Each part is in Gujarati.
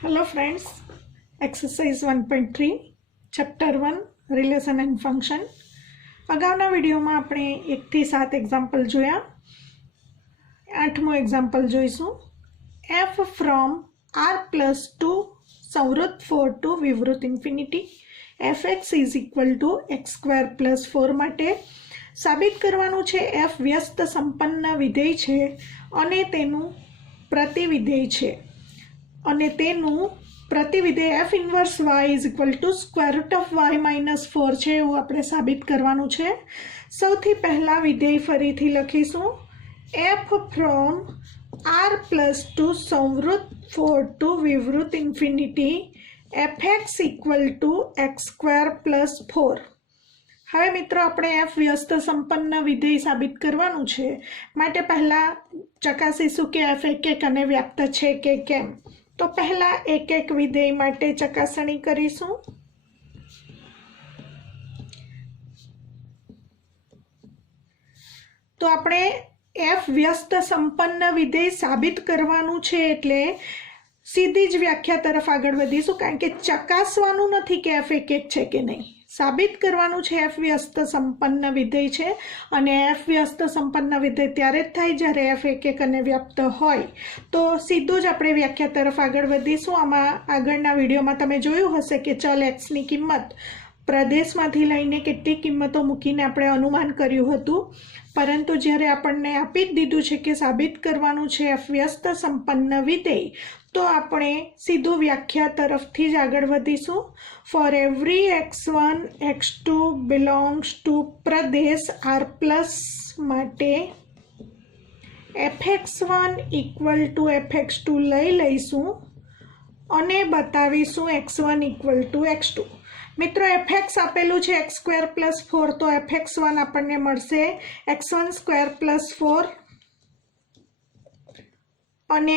Hello friends, exercise 1.3 chapter 1 relation and function. અગાઉના વિડીયોમાં આપણે 1 થી 7 એક્ઝામ્પલ જોયા. 8મો એક્ઝામ્પલ જોઈશું. f from r plus 2 સંવૃત્ત 4 to વિવૃત infinity fx is equal to x square plus 4 માટે સાબિત કરવાનું છે f વ્યસ્ત સંપન્ન વિધેય છે અને તેનું પ્રતિવિધેય છે અને તેનું પ્રતિવિધેય f inverse y is equal two square root of y minus 4 છે એવું આપણે સાબિત કરવાનું છે. સૌથી પહેલાં વિધેય ફરીથી લખીશું. f ફ્રોમ r પ્લસ 2 સંવૃત્ત 4 ટુ વિવૃત infinity fx equal to X square plus 4. હવે મિત્રો આપણે f વ્યસ્ત સંપન્ન વિધેય સાબિત કરવાનું છે માટે પહેલાં ચકાસીશું કે f એક અને વ્યાપ્ત છે કે કેમ. તો પહેલા એક એક વિધેય માટે ચકાસણી કરીશું. તો આપણે f વ્યસ્ત સંપન્ન વિધેય સાબિત કરવાનું છે એટલે સીધી જ વ્યાખ્યા તરફ આગળ વધીશું, કારણ કે ચકાસવાનું નથી કે f એક છે કે નહીં, સાબિત કરવાનું છે f વ્યસ્ત સંપન્ન વિધેય છે. અને f વ્યસ્ત સંપન્ન વિધેય ત્યારે જ થાય જ્યારે f એક અને વ્યાપ્ત હોય. તો સીધું જ આપણે વ્યાખ્યા તરફ આગળ વધીશું. આમાં આગળના વિડીયોમાં તમે જોયું હશે કે ચલ xની કિંમત પ્રદેશમાંથી લઈને કેટલી કિંમતો મૂકીને આપણે અનુમાન કર્યું હતું, પરંતુ જ્યારે આપણને આપી જ દીધું છે કે સાબિત કરવાનું છે f વ્યસ્ત સંપન્ન વિધેય, તો આપણે સીધું વ્યાખ્યા તરફથી જ આગળ વધીશું. For every x1 x2 belongs to Pradesh r plus માટે fx1 ઇક્વલ ટુ fx2 લઈશું અને બતાવીશું x1 ઇક્વલ ટુ x2. મિત્રો fx આપેલું છે x સ્ક્વેર પ્લસ 4, તો fx1 આપણને મળશે x1 સ્ક્વેર પ્લસ 4 અને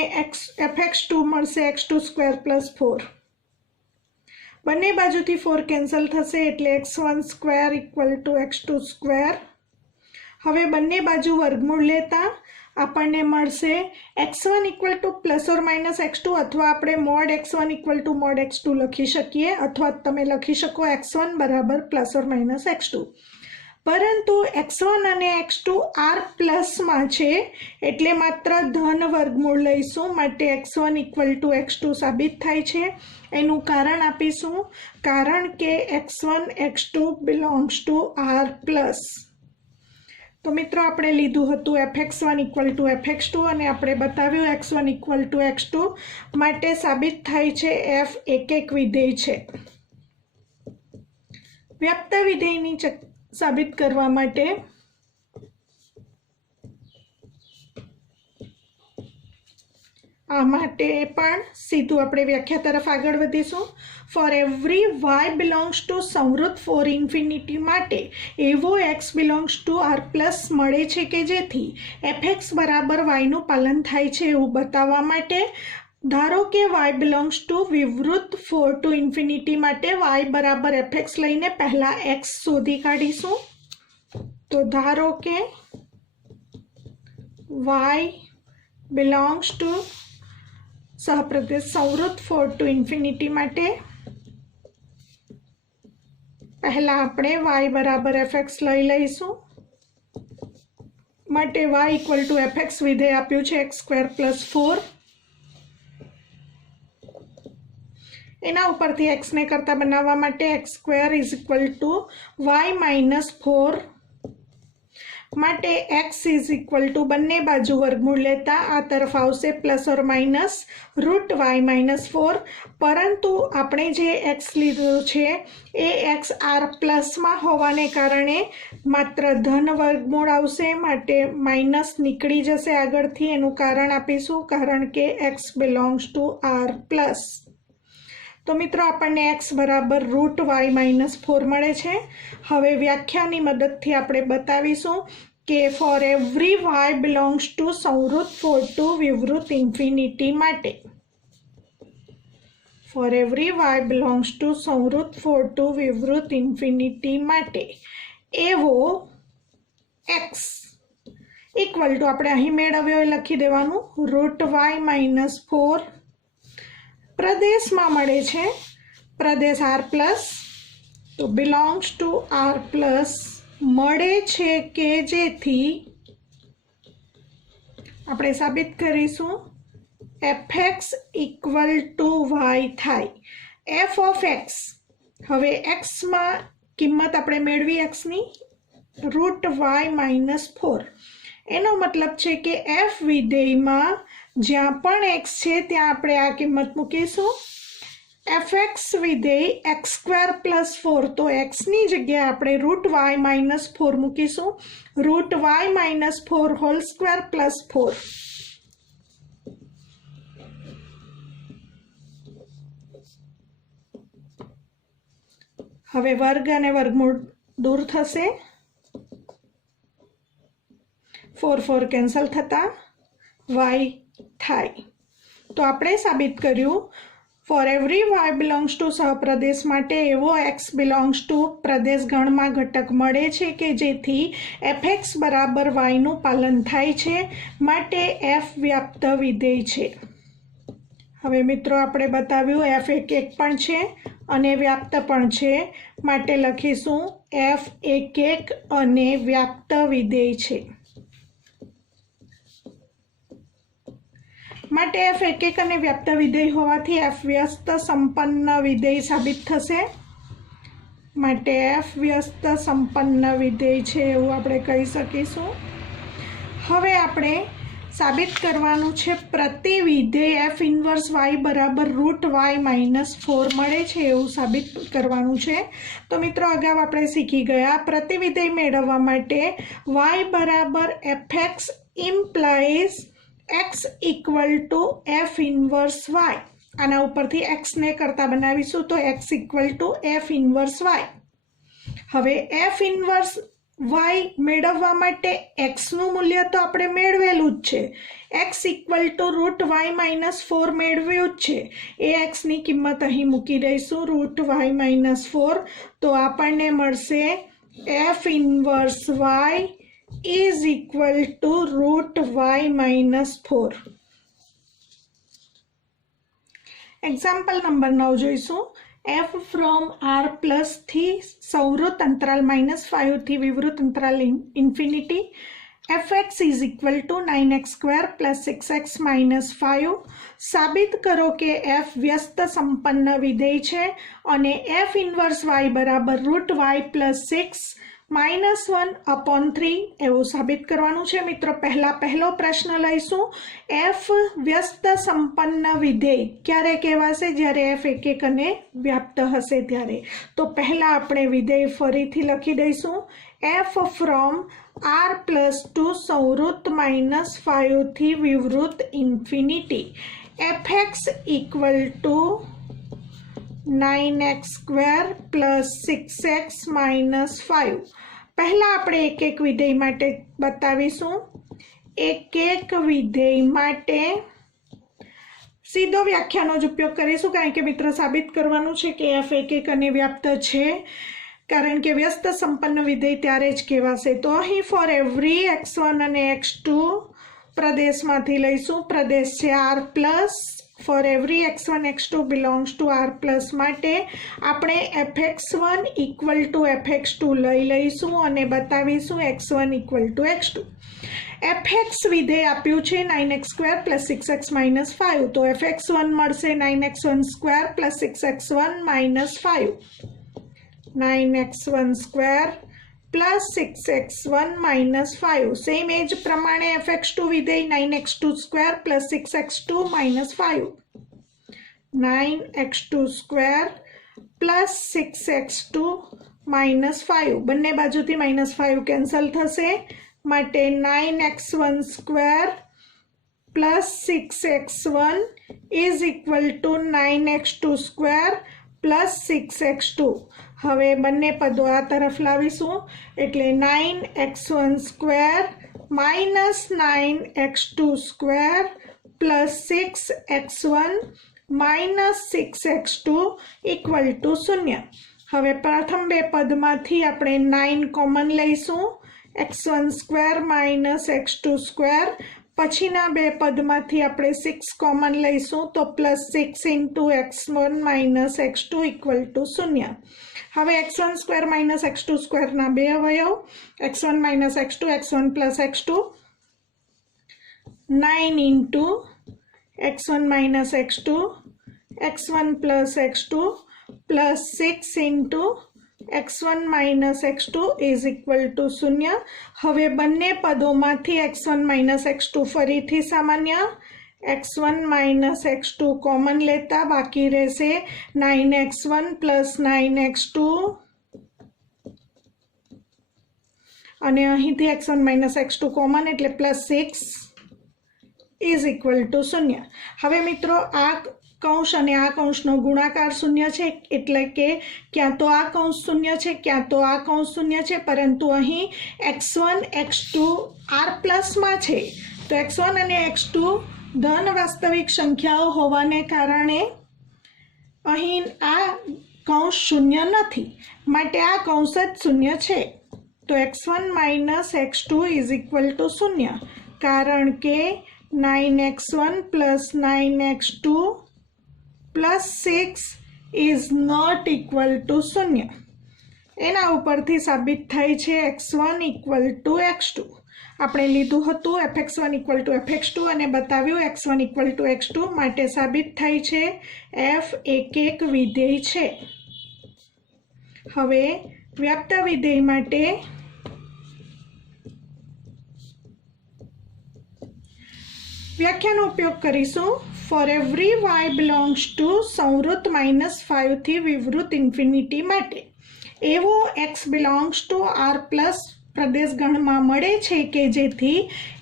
fx2 મળશે x2 સ્ક્વેર પ્લસ 4. બંને બાજુથી 4 કેન્સલ થશે એટલે x1 square equal to x2 square. હવે બંને બાજુ વર્ગમૂળ લેતા આપણને મળશે x1 equal to plus or minus x2, અથવા આપણે mode x1 equal to mode x2 લખી શકીએ, અથવા તમે લખી શકો x1 બરાબર પ્લસ ઓર માઇનસ x2. પરંતુ x1 અને x2 r પ્લસમાં છે એટલે માત્ર ધન વર્ગમૂળ લઈશું, માટે x1 ઇક્વલ ટુ x2 સાબિત થાય છે. એનું કારણ આપીશું, કારણ કે x1 x2 belongs to r plus. તો મિત્રો આપણે લીધું હતું fx1 ઇક્વલ ટુ fx2 અને આપણે બતાવ્યું x1 ઇક્વલ ટુ x2, માટે સાબિત થાય છે f એક વિધેય છે. વ્યાપ્ત વિધેયની સાબિત કરવા માટે આ માટે પણ સીધું આપણે વ્યાખ્યા તરફ આગળ વધીશું. For every y belongs to સંવૃત્ત 4 ઇન્ફિનિટી માટે એવો x belongs to r plus મળે છે કે જેથી fx બરાબર yનું પાલન થાય છે એવું બતાવવા માટે ધારો કે y બિલોંગ્સ ટુ વિવૃત્ત 4 ટુ ઇન્ફિનિટી માટે y બરાબર fx લઈને પહેલા x શોધી કાઢીશું. તો ધારો કે y બિલોંગ્સ ટુ સહપ્રદેશ સંવૃત્ત 4 ટુ ઇન્ફિનિટી માટે પહેલા આપણે y બરાબર fx લઈશું. માટે y ઇક્વલ ટુ fx વિધેય આપ્યું છે x સ્ક્વેર પ્લસ 4. એના ઉપરથી x ને કરતા બનાવવા માટે x square is equal two y minus 4. માટે x ઇઝ ઇક્વલ ટુ બંને બાજુ વર્ગમૂળ લેતા આ તરફ આવશે plus or minus route y minus 4. પરંતુ આપણે જે x લીધો છે એ x r પ્લસમાં હોવાને કારણે માત્ર ધન વર્ગમૂળ આવશે, માટે માઇનસ નીકળી જશે આગળથી. એનું કારણ આપીશું, કારણ કે x belongs to r plus. તો મિત્રો આપણને x બરાબર રૂટ y માઇનસ 4 મળે છે. હવે વ્યાખ્યાની મદદથી આપણે બતાવીશું કે for every y belongs to સંવૃત્ત 4 ટુ વિવૃત ઇન્ફિનિટી માટે for every y belongs to સંવૃત્ત 4 ટુ વિવૃત ઇન્ફિનિટી માટે એવો x ઇક્વલ ટુ આપણે અહીં મેળવ્યો એ લખી દેવાનું રૂટ y માઇનસ 4 પ્રદેશમાં મળે છે, પ્રદેશ આર પ્લસ, તો બિલોંગ્સ ટુ આર પ્લસ મળે છે કે જેથી આપણે સાબિત કરીશું fx ઇક્વલ ટુ વાય થાય. f ઓફ x, હવે એક્સમાં કિંમત આપણે મેળવી એક્સની √y-4. એનો મતલબ છે કે f વિધેયમાં જ્યાં પણ x છે ત્યાં આપણે આ કિંમત મૂકીશું. fx વિધેય x²+4, તો x ની જગ્યાએ આપણે √y-4 મૂકીશું. √y-4² + 4. હવે વર્ગ અને વર્ગમૂળ દૂર થશે, 4 કેન્સલ થતા y થાય. તો આપણે સાબિત કર્યું for every y belongs to સહપ્રદેશ માટે એવો x બિલોંગ્સ ટુ પ્રદેશ ગણમાં ઘટક મળે છે કે જેથી fx બરાબર y નું પાલન થાય છે, માટે f વ્યાપ્ત વિધેય છે. હવે મિત્રો આપણે બતાવ્યું f એક પણ છે અને વ્યાપ્ત પણ છે, માટે લખીશું f એક અને વ્યાપ્ત વિધેય છે. માટે f એક અને વ્યાપ્ત વિધેય હોવાથી f વ્યસ્ત સંપન્ન વિધેય સાબિત થશે. માટે f વ્યસ્ત સંપન્ન વિધેય છે એવું આપણે કહી શકીશું. હવે આપણે સાબિત કરવાનું છે પ્રતિ વિધેય f ઇન્વર્સ y બરાબર √y-4 મળે છે એવું સાબિત કરવાનું છે. તો મિત્રો અગાઉ આપણે શીખી ગયા પ્રતિ વિધેય મેળવવા માટે y બરાબર fx implies x equal to f inverse y. આના ઉપરથી x ને કરતા બનાવીશું તો x equal to f inverse y. હવે f ઇન્વર્સ y મેળવવા માટે x નું મૂલ્ય તો આપણે મેળવેલું જ છે, x ઇક્વલ ટુ √y-4 મેળવ્યું જ છે. એ x ની કિંમત અહીં મૂકી દઈશું √y-4, તો આપણને મળશે f inverse y is equal to √y-4. Example number 9 જોઈશું. f ફ્રોમ r પ્લસ થી સંવૃત અંતરાલ -5 થી વિવૃત અંતરાલ infinity. fx is equal to 9x² + 6x - 5. સાબિત કરો કે f વ્યસ્ત સંપન્ન વિધેય છે અને f ઇન્વર્સ y બરાબર √y + 6 -1/3 એવું સાબિત કરવાનું છે. મિત્રો પહેલો પ્રશ્ન લઈશું, f વ્યસ્ત સંપન્ન વિધેય ક્યારે કહેવાશે? જ્યારે f એક અને વ્યાપ્ત હશે ત્યારે. તો પહેલા આપણે વિધેય ફરીથી લખી દઈશું, f from r plus to સંવૃત -5 થી વિવૃત infinity. fx equal to 9x² + 6x - 5. પહેલા આપણે એક વિધેય માટે બતાવીશું. એક વિધેય માટે સીધો વ્યાખ્યાનો જ ઉપયોગ કરીશું, કારણ કે મિત્રો સાબિત કરવાનું છે કે f એક અને વ્યાપ્ત છે, કારણ કે વ્યસ્ત સંપન્ન વિધેય ત્યારે જ કહેવાશે. તો અહીં ફોર એવરી x1 અને x2 પ્રદેશમાંથી લઈશું. પ્રદેશ છે r plus. For every x1 x2 belongs to r plus માટે આપણે fx1 ઇક્વલ ટુ fx2 લઈશું અને બતાવીશું x1 equal to x2. fx વિધેય આપ્યું છે 9x² + 6x - 5, તો fx1 મળશે 9x1² + 6x1 - 5. 9x1² + 6x1 - 5. Same એ જ પ્રમાણે fx2 વિધેય 9x2² + 6x2 - 5. 9x2² + 6x2 - 5. બંને બાજુથી -5 કેન્સલ થશે, માટે 9x1² + 6x1 is equal to 9x2² + 6x2. હવે બંને પદો આ તરફ લાવીશું એટલે 9x1² - 9x2² + 6x1 - 6x2 = 0. હવે પ્રથમ બે પદમાંથી આપણે 9 કોમન લઈશું. x1² - x2² पछीना बे पदमांथी आपणे 6 कॉमन लईशुं तो +6 × x1 - x2 = 0। हवे x1 square minus x2 square ना बे अवयव x1 - x2 x1 + x2 9 × x1 - x2 x1 + x2 +6 × x1 - x2 = 0। हवे बंने पदोमांथी x1 - x2 फरीथी सामान्य x1 - x2 कॉमन लेता बाकी रहेशे 9x1 + 9x2 अने अहींथी x1 - x2 कॉमन एटले +6 = 0। हवे मित्रों आ कौंस अने आ कौंसनो गुणाकार शून्य छे एटले के क्या तो आ कौंस शून्य छे क्या तो आ कौंस शून्य छे, परंतु अहीं x1 x2 r प्लस मां छे तो x1 अने x2 धन वास्तविक संख्याओं होवाने कारणे अहीं आ कौंस शून्य नथी, माटे आ कौंस ज शून्य छे। तो x1 - x2 = 0 कारण के 9x1 + 9x2 +6 is not equal to 0। एना उपरथी साबित थाय छे x1 = x2। आपणे लीधुं हतुं fx1 = fx2 अने बताव्युं x1 = x2 माटे साबित थाय छे f एक विधेय छे। हवे व्याप्त विधेय माटे व्याख्यानो उपयोग करीशुं। For every y belongs to संवृत्त -5 थी विवृत इन्फिनिटी माटे एवो x belongs to r plus प्रदेश गण में मळे छे के जेथी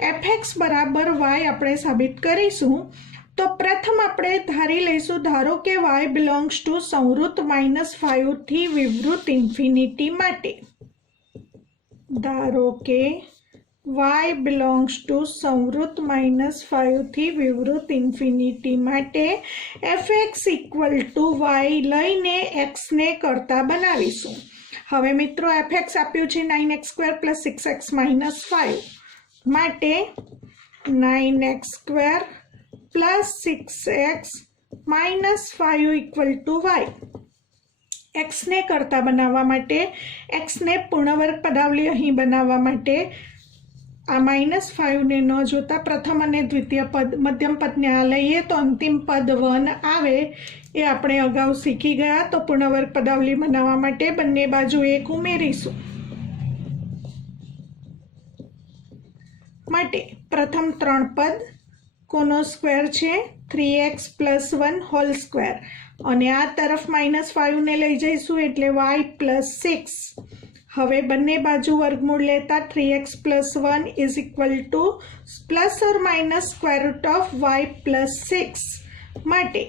fx बराबर y आपणे साबित करीशुं। तो प्रथम आपणे धारी लईशुं, धारो के y बिलोंग्स टू संवृत्त -5 थी विवृत इन्फिनिटी माटे। धारो के y बिलोंग्स टू संवृत्त -5 थी विवृत इन्फिनिटी माटे fx = y लईने x ने करता बनावीशुं। हवे मित्रों fx आप्युं छे 9x² + 6x - 5 माटे 9x² + 6x - 5 = y। x ने करता बनावा माटे x ने पूर्णवर्ग पदावली अहीं बनावा माटे आ -5 ने न जोता प्रथम अने द्वितीय पद मध्यम पद ने आ लईए तो अंतिम पद 1 आवे ए आपणे अगाऊ शीखी गया। तो पूर्णवर्ग पदावली बनावा माटे बंने बाजु 1 उमेरीशुं। माटे प्रथम 3 पद कोनो स्क्वेर छे 3x + 1 होल स्क्वेर अने आ तरफ -5 ने लई जईशुं एटले y + 6। हवे बंने बाजू वर्गमूळ लेता 3x + 1 ± √y + 6 माटे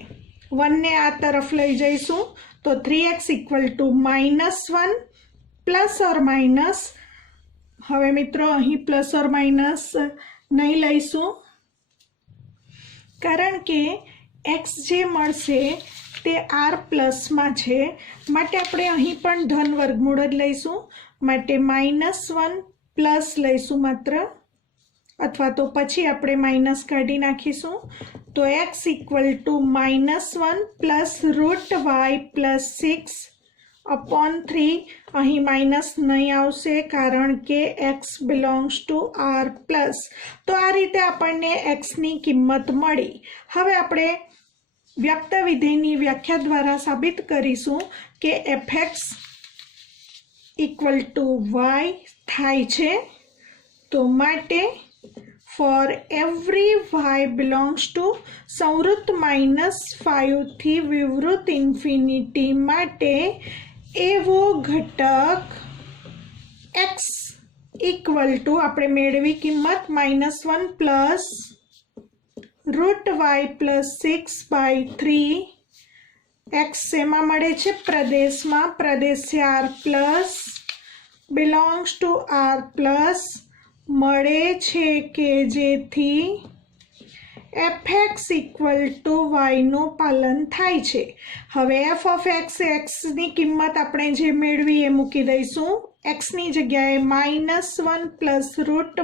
1 ने आ तरफ लई जईशुं तो 3x = -1 ± हवे मित्रों अहीं ± नहीं लईशुं कारण के x जे मळशे ते r प्लस में छे माटे आपणे अहीं पण धन वर्गमूळ ज लईशुं माटे -1 प्लस लईशुं मात्र अथवा तो पछी आपणे माइनस काढी नाखीशुं तो x = -1 √y + 6 अपॉन 3 अहीं माइनस नहीं आवशे कारण के x belongs to r plus. तो आ रीते आपणे x नी किंमत मळी। हवे आपणे व्याप्त विधेयनी व्याख्या द्वारा साबित करीशुं के fx = y थाय छे। तो माटे for every y belongs to संवृत्त -5 थी विवृत इन्फिनिटी माटे एवो घटक x = आपणे मेळवी किंमत -1 प्लस √y + 6/3 x सेमा मळे छे प्रदेश में प्रदेश से r plus belongs to r plus मळे छे के जेथी fx = y નું પાલન થાય છે। હવે f of x ની કિંમત આપણે જે મેળવી એ મૂકી દઈશું x ની જગ્યાએ -1 +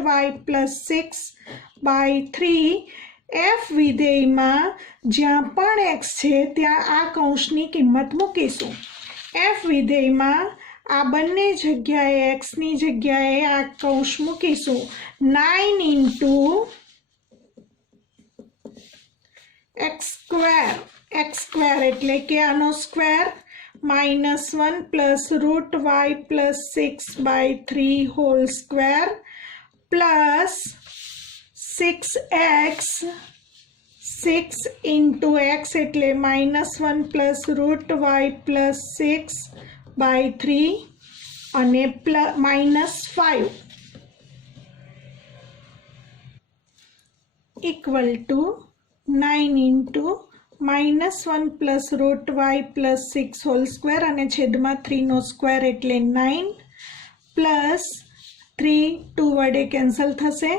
√y + 6 6/3 એફ વિધેયમાં જ્યાં પણ x છે ત્યાં આ કૌંસની કિંમત મૂકીશું. એફ વિધેયમાં આ બંને જગ્યાએ x ની જગ્યાએ આ કૌંસ મૂકીશું. 9 × x સ્ક્વેર એટલે કે આનો square -1 +√y + 6/3 whole square plus 6x 6 × x એટલે -1 +√y + 6/3 અને -5 equal to 9 × -1 +√y + 6 whole square અને છેદમાં 3 નો સ્ક્વેર એટલે 9 પ્લસ 3 2 વડે કેન્સલ થશે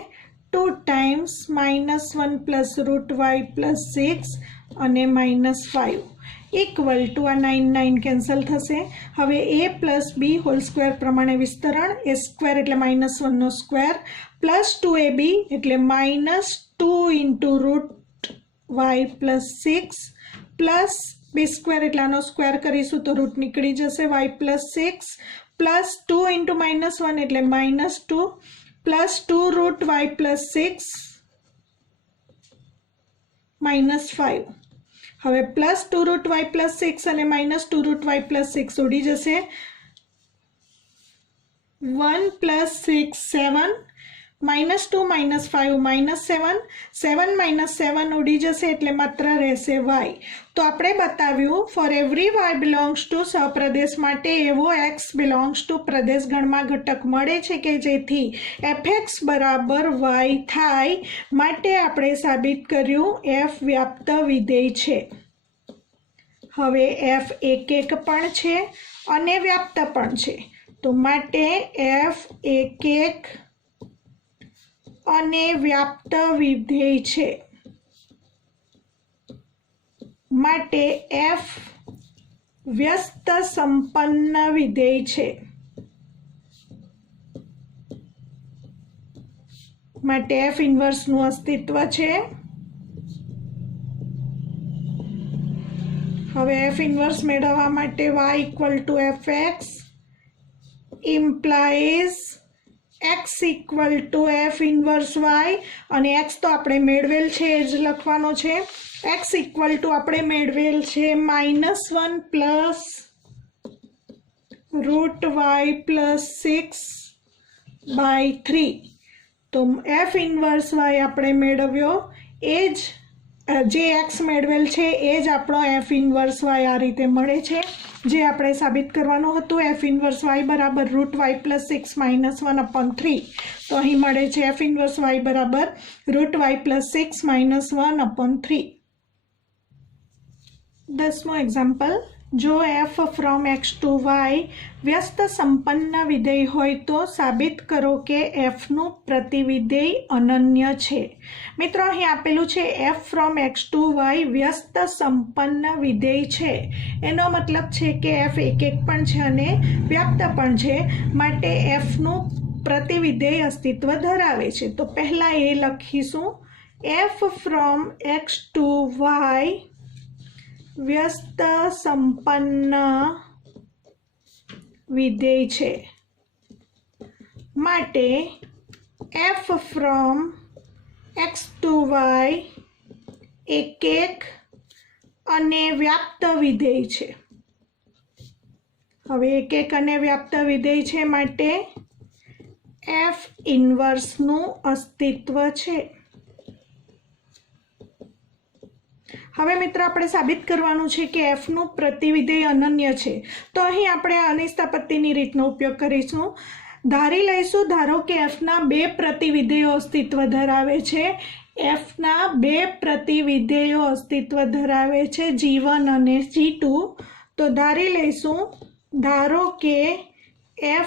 2 ટાઈમ્સ -1 +√y + 6 અને -5 ઇક્વલ ટુ આ 9 9 કેન્સલ થશે. હવે a + b હોલ સ્ક્વેર પ્રમાણે વિસ્તરણ a સ્ક્વેર એટલે -1 નો સ્ક્વેર પ્લસ 2ab એટલે -2 × √y + 6 પ્લસ b સ્ક્વેર એટલે આનો સ્ક્વેર કરીશું તો રૂટ નીકળી જશે y + 6 પ્લસ 2 × -1 એટલે -2 પ્લસ 2 √y + 6 -5. હવે પ્લસ 2 √y + 6 અને -2 √y + 6 ઉડી જશે. 1 + 6 7 -2 -5 -7 7 7 ઉડી જશે એટલે માત્ર રહેશે y. તો આપણે બતાવ્યું for every y belongs to સહપ્રદેશ માટે એવો x બિલોંગ્સ ટુ પ્રદેશ ગણમાં ઘટક મળે છે કે જેથી fx = y થાય. માટે આપણે સાબિત કર્યું f વ્યાપ્ત વિધેય છે. હવે f એક પણ છે અને વ્યાપ્ત પણ છે તો માટે f એક અને વ્યાપ્ત વિધેય છે. માટે f વ્યસ્ત સંપન્ન વિધેય છે. માટે f ઇન્વર્સનું અસ્તિત્વ છે. હવે f ઇન્વર્સ મેળવવા માટે y = fx implies x = f inverse y અને x તો આપણે મેળવેલ છે એ જ લખવાનો છે. x = આપણે મેળવેલ છે -1 +√y + 6/3 તો f ઇન્વર્સ y આપણે મેળવ્યો એ જ જે x મેળવેલ છે એ જ આપણો f ઇન્વર્સ y આ રીતે મળે છે જે આપણે સાબિત કરવાનું હતું. f ઇન્વર્સ y = √y + 6 -1/3 તો અહીં મળે છે f ઇન્વર્સ y = √y + 6 -1/3. 10મો એક્ઝામ્પલ. જો f from x to y વ્યસ્ત સંપન્ન વિધેય હોય તો સાબિત કરો કે fનું પ્રતિવિધેય અનન્ય છે. મિત્રો અહીં આપેલું છે f from x to y વ્યસ્ત સંપન્ન વિધેય છે. એનો મતલબ છે કે f એક પણ છે અને વ્યાપ્ત પણ છે. માટે fનું પ્રતિવિધેય અસ્તિત્વ ધરાવે છે. તો પહેલા એ લખીશું f from x to y વ્યસ્ત સંપન્ન વિધેય છે. માટે f from x to y એક અને વ્યાપ્ત વિધેય છે. હવે એક અને વ્યાપ્ત વિધેય છે માટે f ઇન્વર્સનું અસ્તિત્વ છે. હવે મિત્રો આપણે સાબિત કરવાનું છે કે fનું પ્રતિવિધેય અનન્ય છે. તો અહીં આપણે અનિષ્ટાપત્તિની રીતનો ઉપયોગ કરીશું. ધારી લઈશું ધારો કે fના બે પ્રતિવિધેયો અસ્તિત્વ ધરાવે છે. fના બે પ્રતિવિધેયો અસ્તિત્વ ધરાવે છે g1 અને g2. તો ધારી લઈશું ધારો કે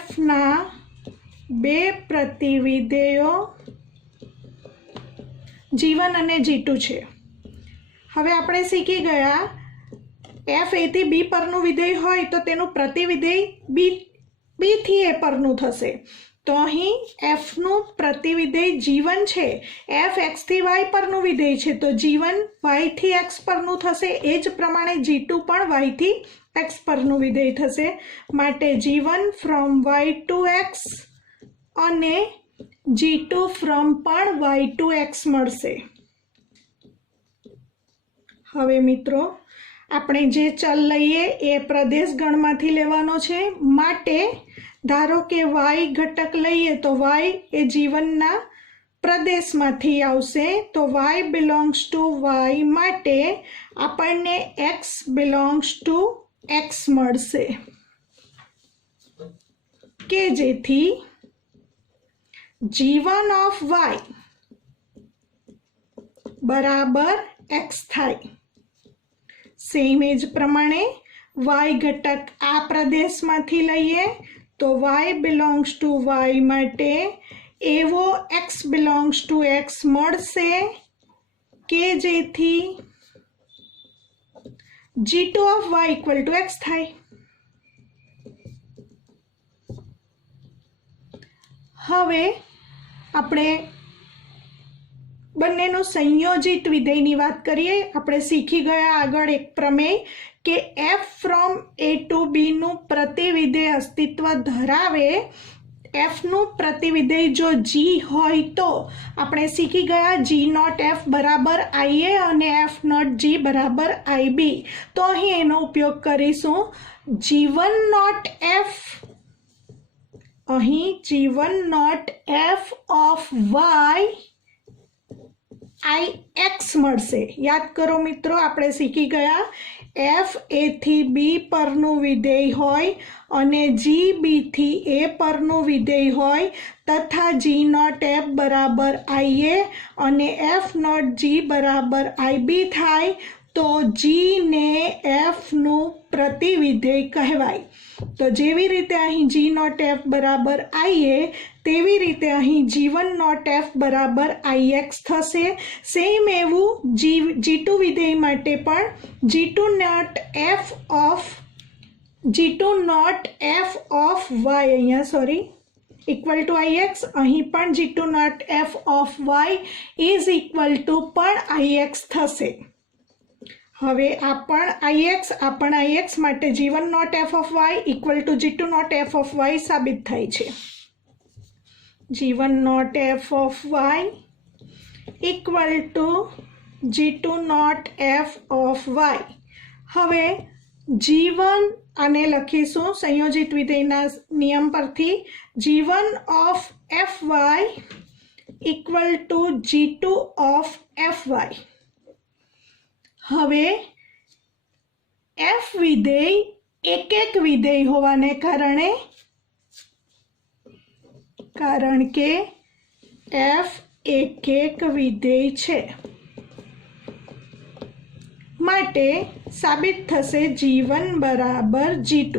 fના બે પ્રતિવિધેયો g1 અને g2 છે. હવે આપણે શીખી ગયા f a થી b પરનું વિધેય હોય તો તેનું પ્રતિવિધેય b થી a પરનું થશે. तो अहीं एफ નું પ્રતિવિધેય જીવન છે, એફ એક્સ થી વાય પરનું વિધેય છે, તો જીવન વાય થી એક્સ પરનું થશે. એ જ પ્રમાણે G2 પણ વાય થી એક્સ પરનું વિધેય થશે. માટે G1 from Y two x અને G2 ફ્રોમ પણ વાય ટુ એક્સ મળશે. હવે મિત્રો આપણે જે ચલ લઈએ એ પ્રદેશ ગણમાંથી લેવાનો છે. માટે ધારો કે વાય ઘટક લઈએ તો વાય એ જીવનના પ્રદેશમાંથી આવશે. તો વાય બિલોંગ્સ ટુ વાય માટે આપણને એક્સ બિલોંગ્સ ટુ એક્સ મળશે, કે જેથી G1 ઓફ વાય બરાબર એક્સ થાય. સેમ એ જ પ્રમાણે વાય ઘટક આ પ્રદેશમાંથી લઈએ તો વાય બિલોંગ્સ ટુ વાય માટે એવો એક્સ બિલોંગ્સ ટુ એક્સ મળશે, કે જેથી G2 of Y equal to X થાય. હવે આપણે બંનેનું સંયોજિત વિધેયની વાત કરીએ. આપણે શીખી ગયા આગળ એક પ્રમેય કે એફ ફ્રોમ એ ટુ બી નું પ્રતિવિધેય અસ્તિત્વ ધરાવે. એફનું પ્રતિવિધેય જો જી હોય તો આપણે શીખી ગયા જી નોટ એફ બરાબર આઈએ અને એફ નોટ જી બરાબર આઈ બી. તો અહીં એનો ઉપયોગ કરીશું. G1 નોટ એફ, અહીં G1 not F of Y I X મળશે. યાદ કરો મિત્રો, આપણે શીખી ગયા એફ એ થી બી પરનું વિધેય હોય અને જી બી થી એ પરનું વિધેય હોય તથા જી નોટ એફ બરાબર આઈએ અને એફ નોટ જી બરાબર આઈ બી થાય તો જી ને એફનું પ્રતિવિધેય કહેવાય. તો જેવી રીતે અહીં જી નોટ એફ બરાબર આઈએ તેવી રીતે અહીં G1 નોટ એફ બરાબર આઈ એક્સ થશે. સેમ એવું G2 વિધેય માટે પણ G2 not F of Y equal to I X. અહીં પણ G2 not F of Y is equal to પણ આઈ એક્સ થશે. હવે આ પણ આઈ એક્સ માટે G1 not F of Y equal to G2 not F of Y સાબિત થાય છે. G1 not F of Y equal to G2 not F of Y. હવે G1 આને લખીશું સંયોજિત વિધેયના નિયમ પરથી. G1 of F Y equal to G2 of F Y. હવે એફ વિધેય એક વિધેય હોવાને કારણ કે એફ એક વિધેય છે માટે સાબિત થશે G1 બરાબર G2.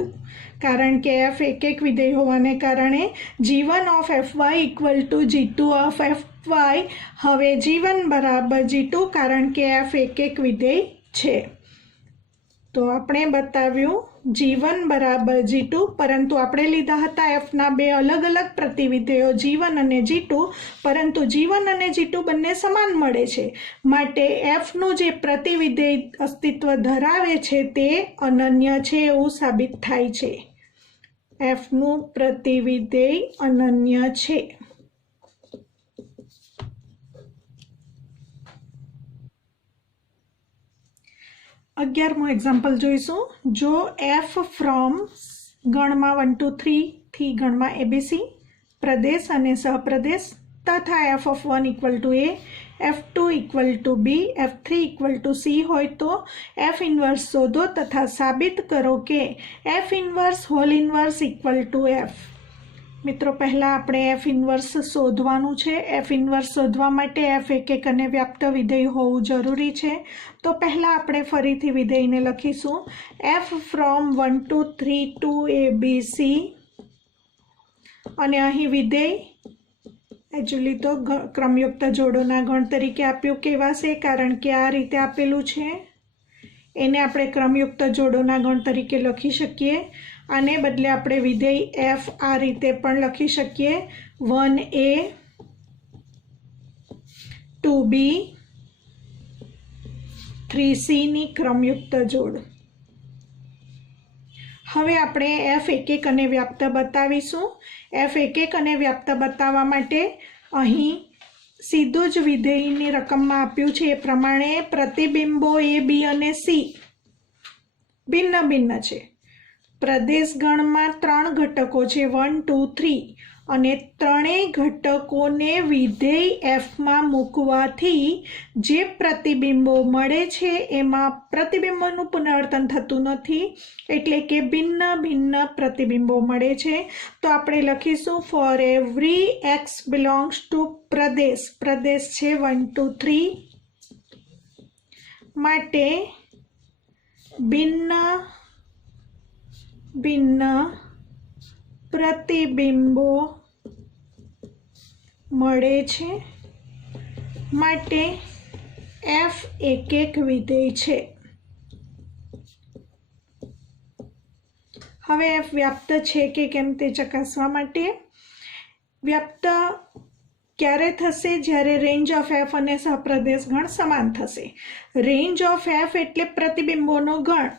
કારણ કે એફ એક વિધેય હોવાને કારણે G1 of F Y equal to G2 of F Y. હવે G1 બરાબર G2 કારણ કે એફ એક વિધેય છે. તો આપણે બતાવ્યું G1 બરાબર G2, પરંતુ આપણે લીધા હતા એફના બે અલગ અલગ પ્રતિવિધેયો G1 અને G2, પરંતુ G1 અને G2 બંને સમાન મળે છે માટે એફનું જે પ્રતિવિધેય અસ્તિત્વ ધરાવે છે તે અનન્ય છે એવું સાબિત થાય છે. એફનું પ્રતિવિધેય અનન્ય છે. અગિયારમું એક્ઝામ્પલ જોઈશું. જો એફ ફ્રોમ ગણમાં 1 2 3 થી ગણમાં ABC પ્રદેશ અને સહપ્રદેશ તથા F of 1 equal to A, F2 equal to B, F3 equal to C હોય તો એફ ઇન્વર્સ શોધો તથા સાબિત કરો કે F inverse whole inverse equal to F. મિત્રો પહેલાં આપણે એફ ઇન્વર્સ શોધવાનું છે. એફ ઇન્વર્સ શોધવા માટે એફ એક અને વ્યાપ્ત વિધેય હોવું જરૂરી છે. તો પહેલાં આપણે ફરીથી વિધેયને લખીશું. એફ ફ્રોમ 1 2 3 ટુ ABC અને અહીં વિધેય એકચ્યુઅલી તો ક્રમયુક્ત જોડોના ગણ તરીકે આપ્યું કહેવાશે કારણ કે આ રીતે આપેલું છે. એને આપણે ક્રમયુક્ત જોડોના ગણ તરીકે લખી શકીએ. આને બદલે આપણે વિધેય એફ આ રીતે પણ લખી શકીએ 1a 2b 3c ની ક્રમયુક્ત જોડ. હવે આપણે એફ એકક અને વ્યાપ્ત બતાવીશું. એફ એકક અને વ્યાપ્ત બતાવવા માટે અહીં સીધું જ વિધેયની રકમમાં આપ્યું છે એ પ્રમાણે પ્રતિબિંબો એ બી અને સી ભિન્ન ભિન્ન છે. પ્રદેશ ગણમાં 3 ઘટકો છે 1 2 3 અને ત્રણેય ઘટકોને વિધેય એફમાં મૂકવાથી જે પ્રતિબિંબો મળે છે એમાં પ્રતિબિંબોનું પુનરાવર્તન થતું નથી, એટલે કે ભિન્ન ભિન્ન પ્રતિબિંબો મળે છે. તો આપણે લખીશું four every X belongs two પ્રદેશ, પ્રદેશ છે 1 2 3 માટે ભિન્ન ભિન્ન પ્રતિબિંબો મળે છે માટે એફ એકક વિધેય છે. હવે એફ વ્યાપ્ત છે કે કેમ તે ચકાસવા માટે વ્યાપ્ત ક્યારે થશે? જ્યારે રેન્જ ઓફ એફ અને સહપ્રદેશ ગણ સમાન થશે. રેન્જ ઓફ એફ એટલે પ્રતિબિંબોનો ગણ,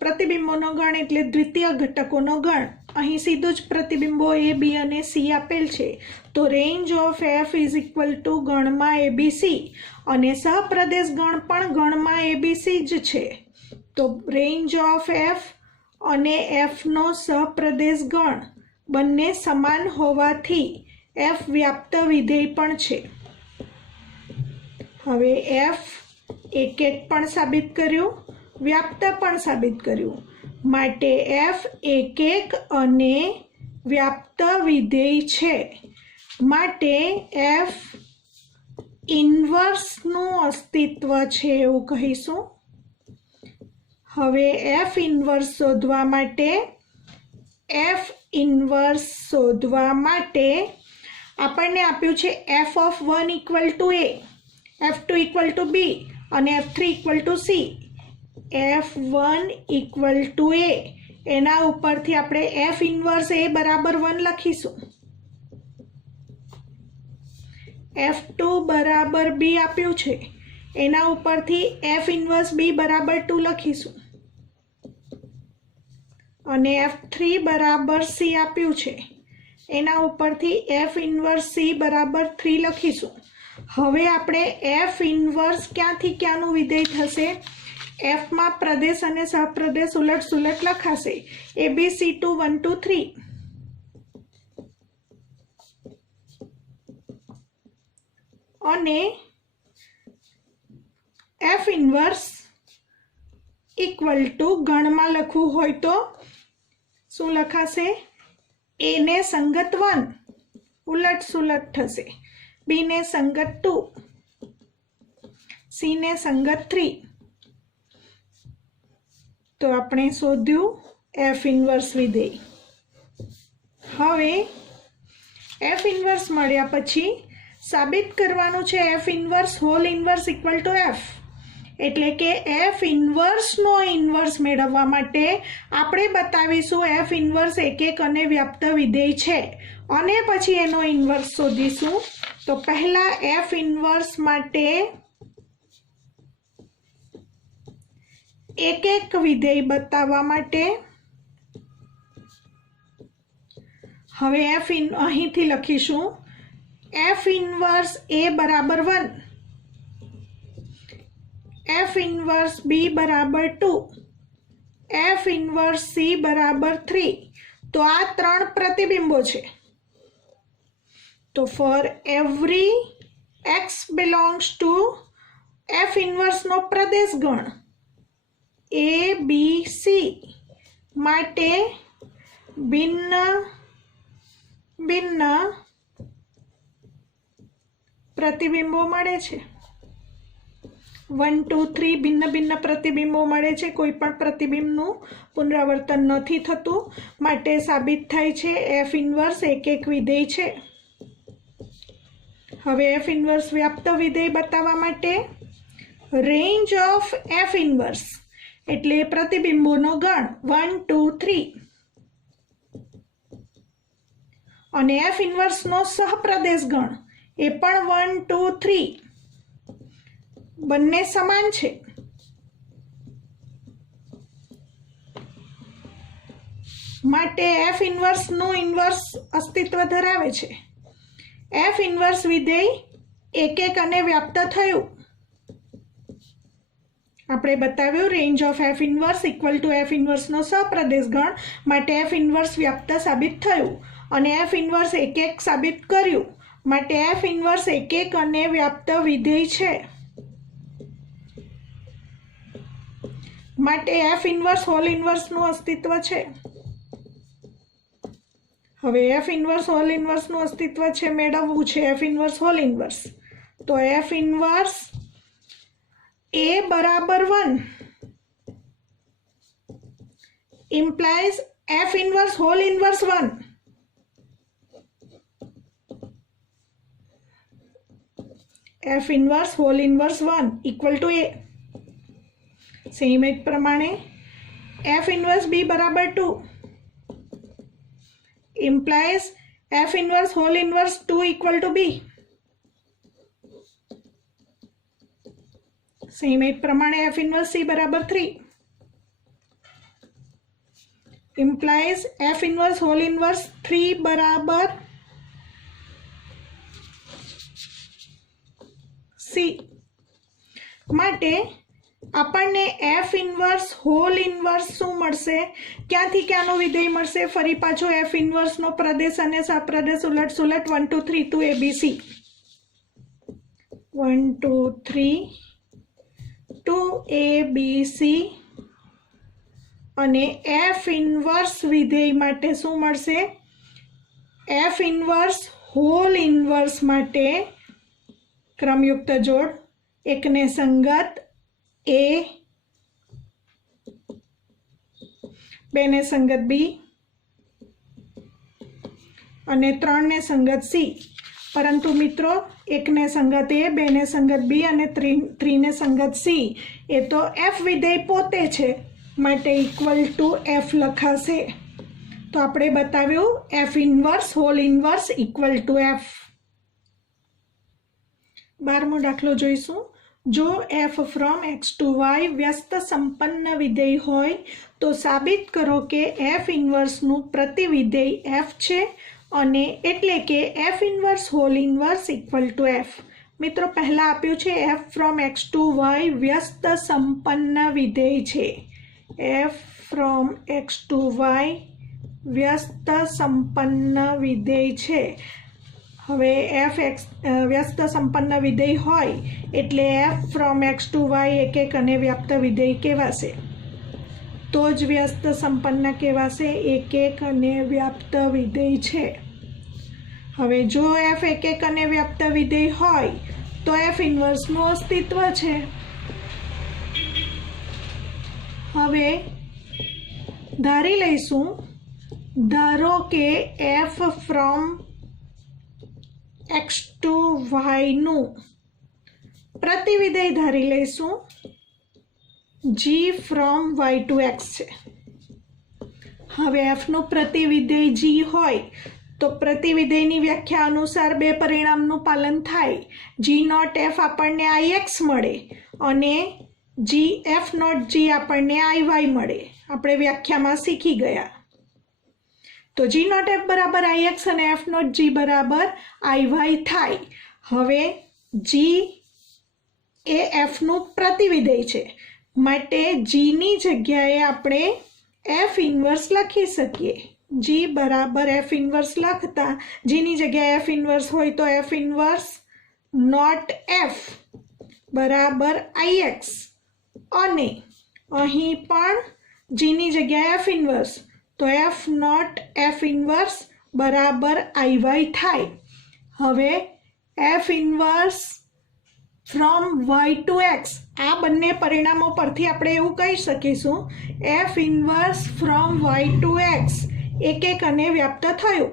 પ્રતિબિંબોનો ગણ એટલે દ્વિતીય ઘટકોનો ગણ. અહીં સીધું જ પ્રતિબિંબો એ બી અને સી આપેલ છે, તો range of F is equal to ગણમાં એબીસી અને સહપ્રદેશ ગણ પણ ગણમાં એબીસી જ છે. તો રેન્જ ઓફ એફ અને એફનો સહપ્રદેશ ગણ બંને સમાન હોવાથી એફ વ્યાપ્ત વિધેય પણ છે. હવે એફ એકક પણ સાબિત કર્યું, વ્યાપ્ત પણ સાબિત કર્યું, માટે એફ એકક અને વ્યાપ્ત વિધેય છે. માટે એફ ઇન્વર્સનું અસ્તિત્વ છે એવું કહીશું. હવે એફ ઇન્વર્સ શોધવા માટે આપણને આપ્યું છે F of 1 equal to A, F2 equal to B અને F3 equal to C. F1 equal to A એના ઉપરથી આપણે એફ ઇન્વર્સ એ બરાબર 1 લખીશું. F2 બરાબર બી આપ્યું છે એના ઉપરથી એફ ઇન્વર્સ બી બરાબર 2 લખીશું અને F3 બરાબર સી આપ્યું છે એના ઉપરથી એફ ઇન્વર્સ સી બરાબર 3 લખીશું. હવે આપણે એફ ઇન્વર્સ ક્યાંથી ક્યાંનું વિધેય થશે? એફમાં પ્રદેશ અને સહપ્રદેશ ઉલટ સુલટ લખાશે ABC2 1 2 3 અને એફ ઇન્વર્સ ઇક્વલ ટુ ગણમાં લખવું હોય તો શું લખાશે? એ ને સંગત 1 ઉલટ સુલટ થશે, બી ને સંગત 2, સી ને સંગત 3. તો આપણે શોધ્યું એફ ઇન્વર્સ વિધેય. હવે એફ ઇન્વર્સ મળ્યા પછી સાબિત કરવાનું છે F inverse whole inverse equal to F, એટલે કે એફ ઇન્વર્સનો ઇન્વર્સ મેળવવા માટે આપણે બતાવીશું એફ ઇન્વર્સ એકક અને વ્યાપ્ત વિધેય છે અને પછી એનો ઇન્વર્સ શોધીશું. તો પહેલા એફ ઇન્વર્સ માટે એકક વિધેય બતાવવા માટે હવે અહીંથી લખીશું એફ ઇન્વર્સ એ બરાબર 1, એફ ઇન્વર્સ બી બરાબર 2, એફ ઇન્વર્સ સી બરાબર 3. તો આ 3 પ્રતિબિંબો છે. તો for every X belongs to F ઇન્વર્સનો પ્રદેશ ગણ એ બી સી માટે ભિન્ન ભિન્ન પ્રતિબિંબો મળે છે. 1 2 3 ભિન્ન ભિન્ન પ્રતિબિંબો મળે છે, કોઈ પણ પ્રતિબિંબનું પુનરાવર્તન નથી થતું, માટે સાબિત થાય છે એફ ઇન્વર્સ એકક વિધેય છે. હવે એફ ઇન્વર્સ વ્યાપ્ત વિધેય બતાવવા માટે રેન્જ ઓફ એફ ઇન્વર્સ એટલે પ્રતિબિંબોનો ગણ 1 2 3 અને એફ ઇન્વર્સનો સહપ્રદેશ ગણ એ પણ 1 2 3 બંને સમાન છે. માટે એફ ઇન્વર્સનું ઇન્વર્સ અસ્તિત્વ ધરાવે છે. એફ ઇન્વર્સ વિધેય એક એક અને વ્યાપ્ત થયું. આપણે બતાવ્યું range of F inverse equal to F ઇન્વર્સનો સહપ્રદેશ ગણ, માટે એફ ઇન્વર્સ વ્યાપ્ત સાબિત થયું. અને એફ ઇન્વર્સ એક એક સાબિત કર્યું, માટે એફ ઇન્વર્સ એક એક અને વ્યાપ્ત વિધેય છે. માટે એફ ઇન્વર્સ હોલ ઇન્વર્સનું અસ્તિત્વ છે. હવે એફ ઇન્વર્સ હોલ ઇન્વર્સનું અસ્તિત્વ છે મેળવવું છે એફ ઇન્વર્સ હોલ ઇન્વર્સ. તો એફ ઇન્વર્સ A બરાબર 1 implies F inverse whole inverse 1. F inverse whole inverse 1 equal to A. Same એક પ્રમાણે F inverse B બરાબર 2 implies F inverse whole inverse 2 equal to B. Same એક પ્રમાણે F inverse C બરાબર 3 implies F inverse whole inverse 3 બરાબર C. માટે આપણને F inverse whole inverse શું મળશે? ક્યાંથી ક્યાંનું વિધેય મળશે? ફરી પાછું F inverse નો પ્રદેશ અને સહપ્રદેશ ઉલટ સુલટ 1 2 3 2 ABC 1 2 3 2ABC અને F ઇન્વર્સ વિધેય માટે શું મળશે? F ઇન્વર્સ હોલ ઇન્વર્સ માટે ક્રમયુક્ત જોડ એકને સંગત A, બેને સંગત B અને ત્રણને સંગત C. પરંતુ મિત્રો એકને સંગત A, બેને સંગત B અને ત્રીને સંગત C એ તો F વિધેય પોતે છે, માટે ઇક્વલ ટુ F લખાશે. તો આપણે બતાવ્યું F inverse whole inverse equal to F. 12મો દાખલો જોઈશું. જો F from X to Y વ્યસ્ત સંપન્ન વિધેય હોય તો સાબિત કરો કે F ઇન્વર્સનું પ્રતિવિધેય F છે અને એટલે કે F inverse whole inverse equal to F. મિત્રો પહેલાં આપ્યું છે F from X to Y વ્યસ્ત સંપન્ન વિધેય છે. F from X to Y વ્યસ્ત સંપન્ન વિધેય છે. હવે F વ્યસ્ત સંપન્ન વિધેય હોય એટલે F from X to Y એક એક અને વ્યાપ્ત વિધેય કહેવાશે. તો જ વ્યસ્ત સંપન્ન કહેવાશે, એક એક અને વ્યાપ્ત વિધેય છે. હવે જો F એક એક અને વ્યાપ્ત વિધેય હોય તો F ઇન્વર્સનું અસ્તિત્વ છે. હવે ધારી લઈશું, ધારો કે F from X to Y નું પ્રતિવિધેય ધારી લઈશું G from Y to X છે. હવે F નું પ્રતિવિધેય G હોય તો પ્રતિવિધેયની વ્યાખ્યા અનુસાર બે પરિણામનું પાલન થાય. G નોટ F આપણને IX મળે અને F નોટ G આપણને IY મળે. આપણે વ્યાખ્યામાં શીખી ગયા. તો G નોટ F બરાબર IX અને F નોટ G બરાબર IY થાય. હવે G એ F નું પ્રતિવિધેય છે, માટે G ની જગ્યાએ આપણે F ઇન્વર્સ લખી શકીએ. G બરાબર F ઇન્વર્સ લખતા G ની જગ્યાએ F ઇન્વર્સ હોય તો F ઇન્વર્સ નોટ F બરાબર IX અને અહીં પણ G ની જગ્યાએ F ઇન્વર્સ તો F નોટ F ઇન્વર્સ બરાબર IY થાય. હવે F inverse from Y to X આ બંને પરિણામો પરથી આપણે એવું કહી શકીશું F inverse from Y to X એક એક અને વ્યાપ્ત થયું.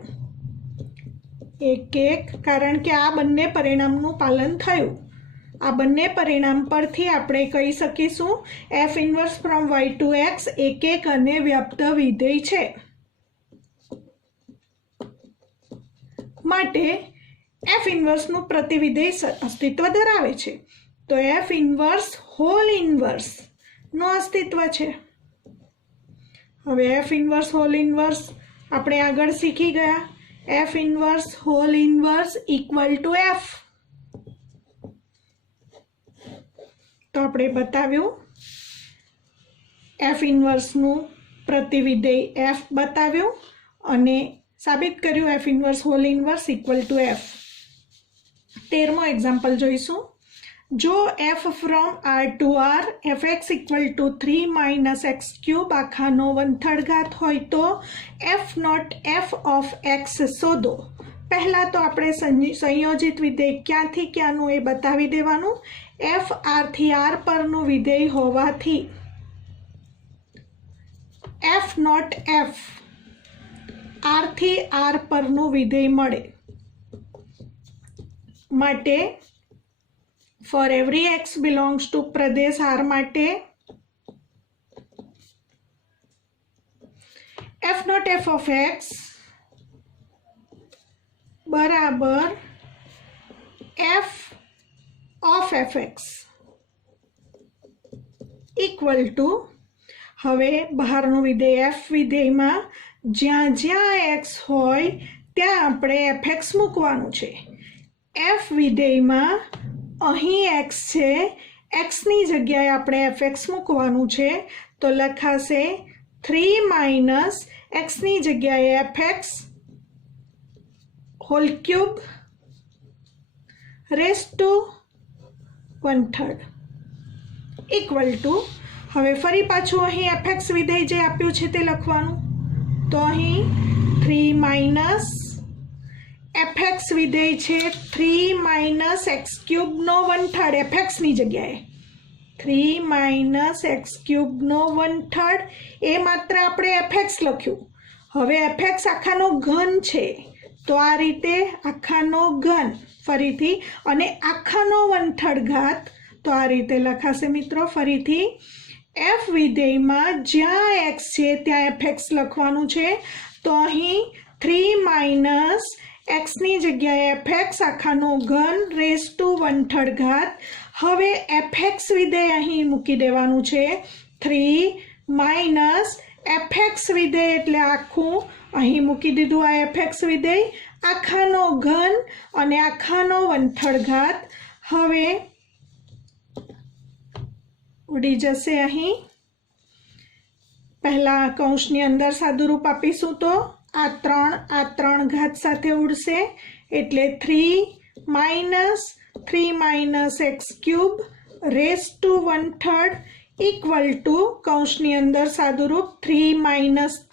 એક એક કારણ કે આ બંને પરિણામનું પાલન થયું. आ बंने परिणाम परथी आपणे कही सकीशुं F inverse from y to x एक अने व्याप्त विधेय छे। माटे एफ इनवर्स नु प्रतिविधेय अस्तित्व धरावे छे, तो एफ इनवर्स होल इनवर्स नु अस्तित्व छे। हवे एफ इनवर्स होल इनवर्स आपणे आगळ शीखी गया। F inverse whole inverse equal to F, तो आपणे बताव्युं एफ इनवर्स नु प्रतिविधेय एफ बताव्युं अने साबित कर्युं F inverse whole inverse equal to F. 13मो एक्जाम्पल जोईशुं। जो F from R to R F x equal to 3 minus X cube आखानो 1/3 घात होय तो F not F of X शोधो। पहला तो आपणे संयोजित विधेय क्यांथी क्यांनुं ए बतावी देवानुं। एफ आर थी आर परनुं विधेय होवाथी एफ नॉट एफ आर थी आर परनुं विधेय मळे। माटे for every x belongs to प्रदेश आर माटे F not F of X बराबर F of F x equal to हवे बहारनु विधेय एफ विधेय में ज्यां ज्यां एक्स होय त्यां आपणे एफ एक्स मूकवानुं छे। एफ विधेय में अहीं एक्स छे, एक्स नी जग्याए आपणे एफ एक्स मूकवानुं छे, तो लखाशे 3 माइनस एक्स नी जग्याए F X whole cube raise to 1/3 equal to हवे फरी पाछुं अहीं एफ एक्स विधेय जे आप्युं छे ते लखवानुं, तो अहीं 3 माइनस एफ एक्स विधेय छे 3 माइनस एक्स क्यूब नो 1/3 एफ एक्स नी जग्याए 3 माइनस एक्स क्यूब नो 1/3 ए मात्र आपणे एफ एक्स लख्युं। हवे एफ एक्स आखानो घन छे, तो आ रीते आखानो घन फरीथी अने आखानो 1/3 घात, तो आ रीते लखाशे मित्रों। फरीथी एफ विधेय में ज्यां एक्स छे त्यां एफ एक्स लखवानुं छे, तो अहीं 3 माइनस एक्स नी जग्याए एफ एक्स आखानो घन रेस टू 1/3 घात। हवे एफ एक्स विधेय अहीं मूकी देवानुं छे 3 माइनस एफ एक्स विधेय एटले आखुं अहीं मूकी दीधुं। आ एफ एक्स विधेय आखानो घन अने आखानो 1/3 घात हवे उड़ी जशे। अहीं पहला कौंसनी अंदर सादुरूप आपीशुं तो आ 3 घात साथे उड़शे एटले 3 minus X cube raise to 1/3 equal to कौंसनी अंदर सादुरूप 3 minus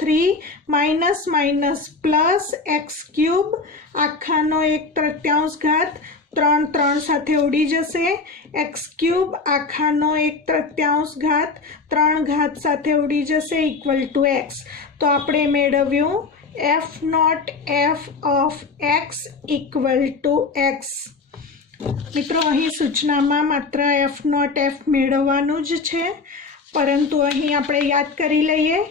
minus plus X cube आखानो 1/3 घात 3 साथे उड़ी जशे। एक्स क्यूब आखानो 1/3 घात 3 घात साथे उड़ी जशे इक्वल टू एक्स। तो आपणे मेळव्युं f not F of x equal to x. मित्रों अहीं सूचनामां मात्र एफ नॉट एफ मेळववानुं ज छे, परंतु अहीं आपणे याद करी लईए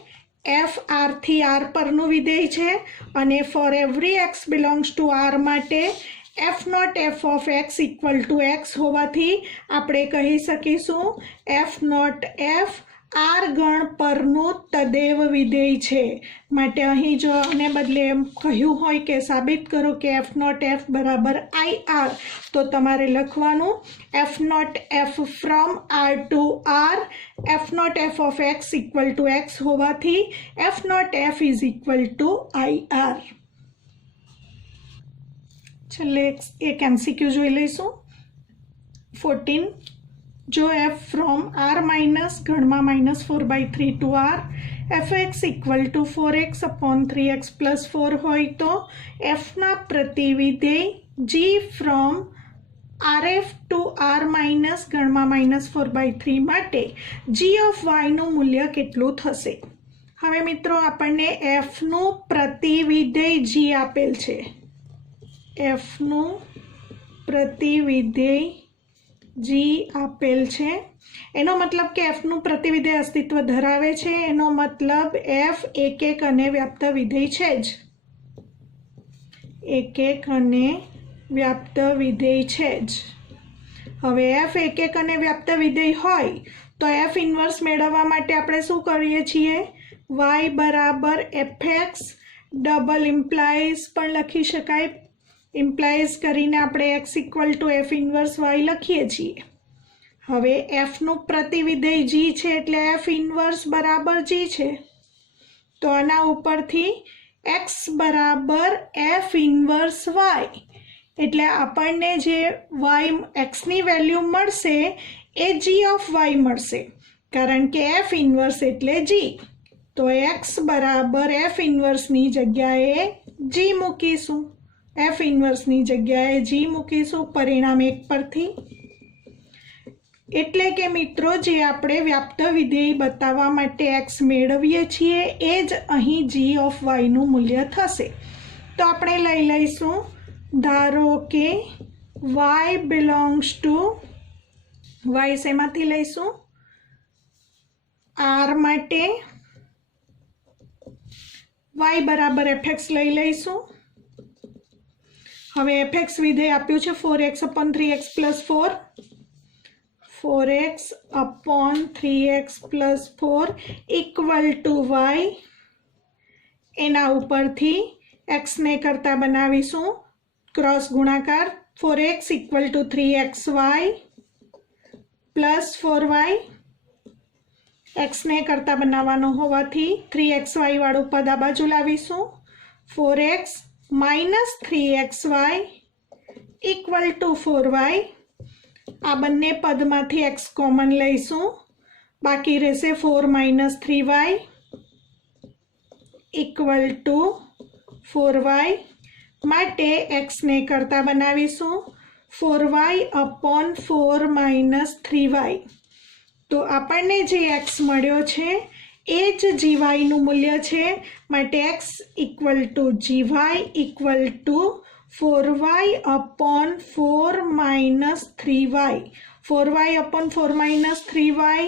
एफ आर थी आर परनुं विधेय छे अने for every x belongs to R माटे F not F of x equal to x होवाथी आपणे कही सकीशुं एफ नॉट एफ आर गण परनुं तदेव विधेय छे। माटे अहीं जो आने बदले एम कह्युं होय के साबित करो कि एफ नॉट एफ बराबर आई आर, तो तमारे लखवानुं f not f from R to R f not F of x equal to x होवाथी F not f is equal to I R. छेल्ले एक एमसीक्यू जोई लईशुं। 14 जो एफ फ्रॉम आर माइनस गणमा -4/3 to R F x equal to 4x upon 3x plus 4 होय तो एफ ना प्रतिविधेय g from R f to R minus गणमा -4/3 माटे जी ऑफ वाय નું મૂલ્ય કેટલું થશે। હવે મિત્રો આપણને એફ નું પ્રતિવિધેય g આપેલ છે, એફ નું પ્રતિવિધેય g આપેલ છે, એનો મતલબ કે f નું પ્રતિવિધેય અસ્તિત્વ ધરાવે છે, એનો મતલબ f એક અને વ્યાપ્ત વિધેય છે જ, એક અને વ્યાપ્ત વિધેય છે જ. હવે f એક અને વ્યાપ્ત વિધેય હોય તો f ઇન્વર્સ મેળવવા માટે આપણે શું કરીએ છીએ? y બરાબર fx ડબલ ઇમ્પ્લાઇઝ પણ લખી શકાય, ઇમ્પ્લાઇઝ કરીને આપણે x equal to f inverse y લખીએ છીએ. હવે f નું પ્રતિવિધેય g છે એટલે f ઇન્વર્સ બરાબર g છે, તો આના ઉપરથી x બરાબર f ઇન્વર્સ y, એટલે આપણને જે x ની વેલ્યુ મળશે એ g ઓફ y મળશે, કારણ કે f ઇન્વર્સ એટલે g. તો x બરાબર f ઇન્વર્સની જગ્યાએ g મૂકીશું, f ઇન્વર્સની જગ્યાએ g મૂકીશું પરિણામ 1 પરથી. એટલે કે મિત્રો જે આપણે વ્યાપ્ત વિધેય બતાવવા માટે x મેળવીએ છીએ એ જ અહીં g ઓફ y નું મૂલ્ય થશે. તો આપણે લઈ લઈશું, ધારો કે y બિલોંગ્સ ટુ y, શેમાંથી લઈશું? r માટે y બરાબર fx લઈ લઈશું. હવે fx વિધેય આપ્યું છે 4x upon 3x plus 4, 4x upon 3x plus 4 equal to y. એના ઉપરથી x ને કરતા બનાવીશું ક્રોસ ગુણાકાર, 4x equal to 3xy plus 4y. x ને કરતા બનાવવાનો હોવાથી 3xy વાળું પદ આ બાજુ લાવીશું, 4x minus 3xy equal to 4y. આ બંને પદમાંથી x કોમન લઈશું, બાકી રહેશે 4 minus 3y equal to 4y. માટે x ને કરતા બનાવીશું 4y upon 4 minus 3y. તો આપણને જે x મળ્યો છે એ જ gy નું મૂલ્ય છે, માટે x equal to gy equal to 4y upon 4 minus 3y. 4y upon 4 minus 3y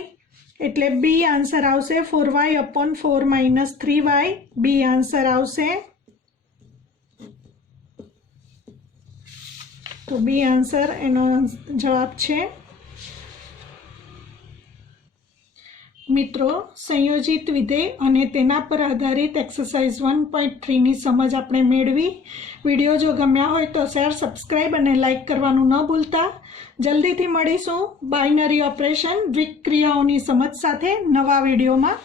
એટલે b આન્સર આવશે, 4y upon 4 minus 3y b answer આવશે. તો b આન્સર એનો જવાબ છે. મિત્રો, સંયોજિત વિધેય અને તેના પર આધારિત એક્સરસાઇઝ 1.3 ની સમજ આપણે મેળવી. વિડીયો જો ગમ્યા હોય તો શેર, સબસ્ક્રાઇબ અને લાઇક કરવાનું ન ભૂલતા. જલ્દીથી મળીશું બાઇનરી ઓપરેશન દ્વિક ક્રિયાઓની સમજ સાથે નવા વિડીયોમાં.